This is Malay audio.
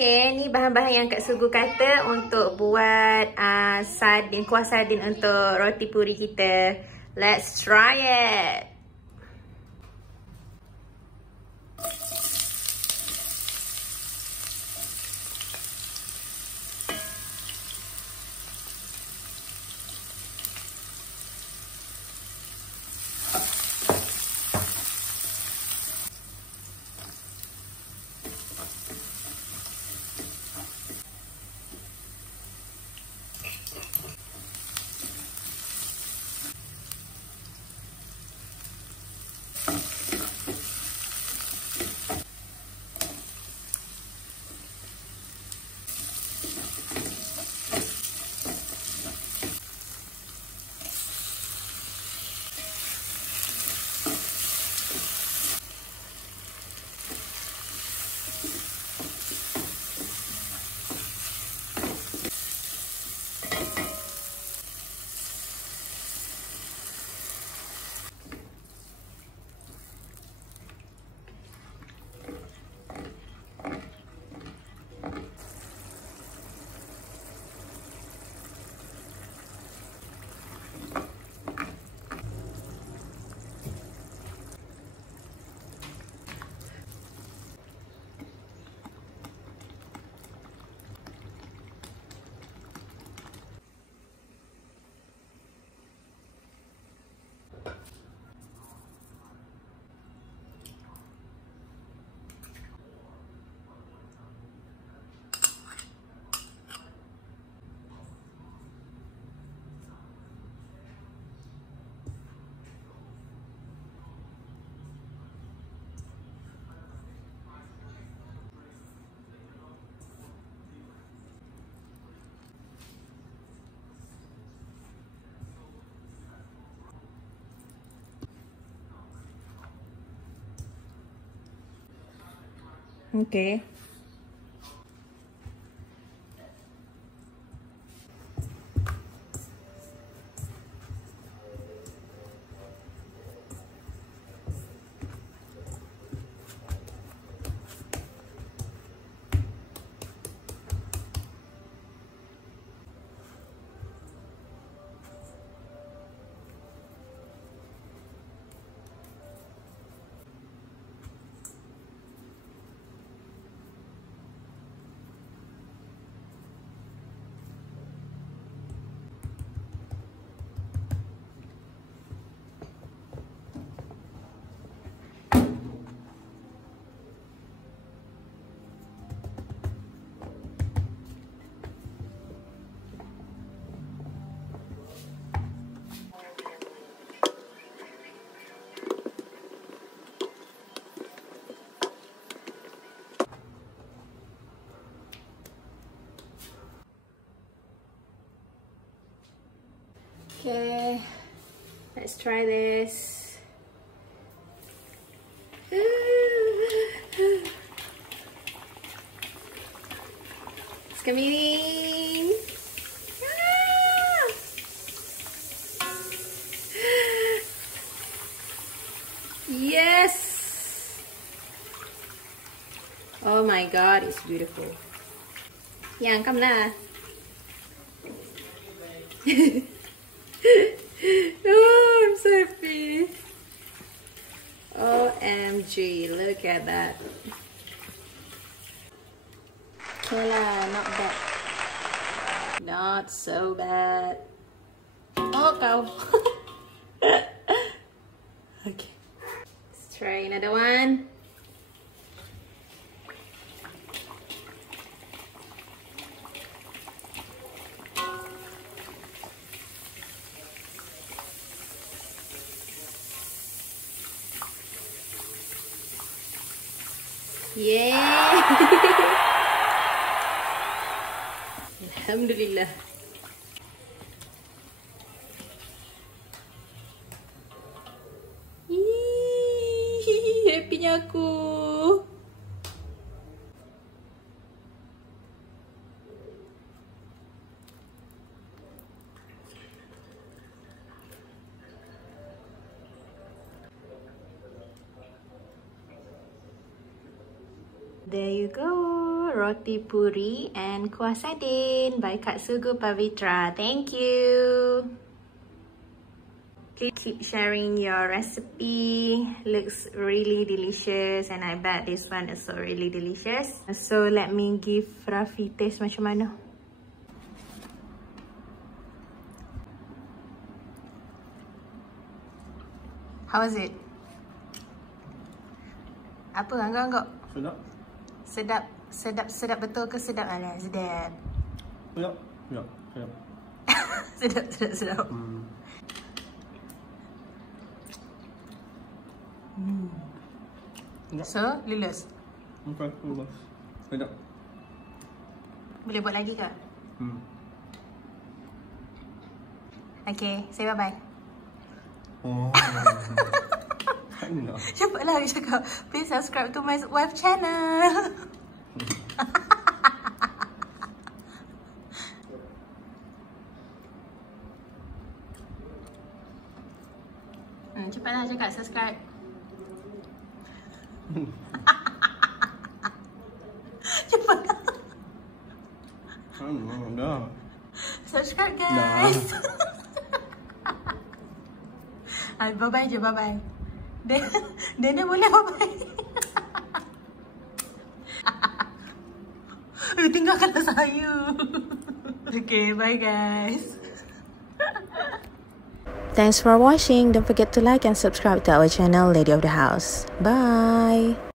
Okay, ni bahan-bahan yang Kak Sugu kata untuk buat sardin, kuah sardin untuk roti puri kita. Let's try it! Okay. Okay, let's try this. It's coming. Yes. Oh my God, it's beautiful. Yang, come lah. Oh, I'm so happy. OMG, look at that. Okay lah, not bad. Not so bad. Oh, kau. Okay. Let's try another one. Yay! Alhamdulillah. Happy-nya aku. There you go. Roti Puri and Kuah Sardin by Kak SUGU Pavithra. Thank you. Please keep sharing your recipe. Looks really delicious and I bet this one is also really delicious. So let me give Rafi taste macam mana. How is it? Apa anggap-anggap? Sedap. Sedap. Sedap betul ke sedap? Alah, sedap. Sedap. Ya, sedap. sedap. So, lulus? Okay, lulus. Sedap. Boleh buat lagi ke? Okay, say bye-bye. Oh. Cepatlah aku cakap. Please subscribe to my wife channel. Cepatlah cakap subscribe. Cepatlah. Dah. Subscribe guys. Bye-bye je, bye-bye. Dia boleh bye-bye. Tinggalkanlah saya. Okay, bye guys. Thanks for watching. Don't forget to like and subscribe to our channel, Lady of the House. Bye.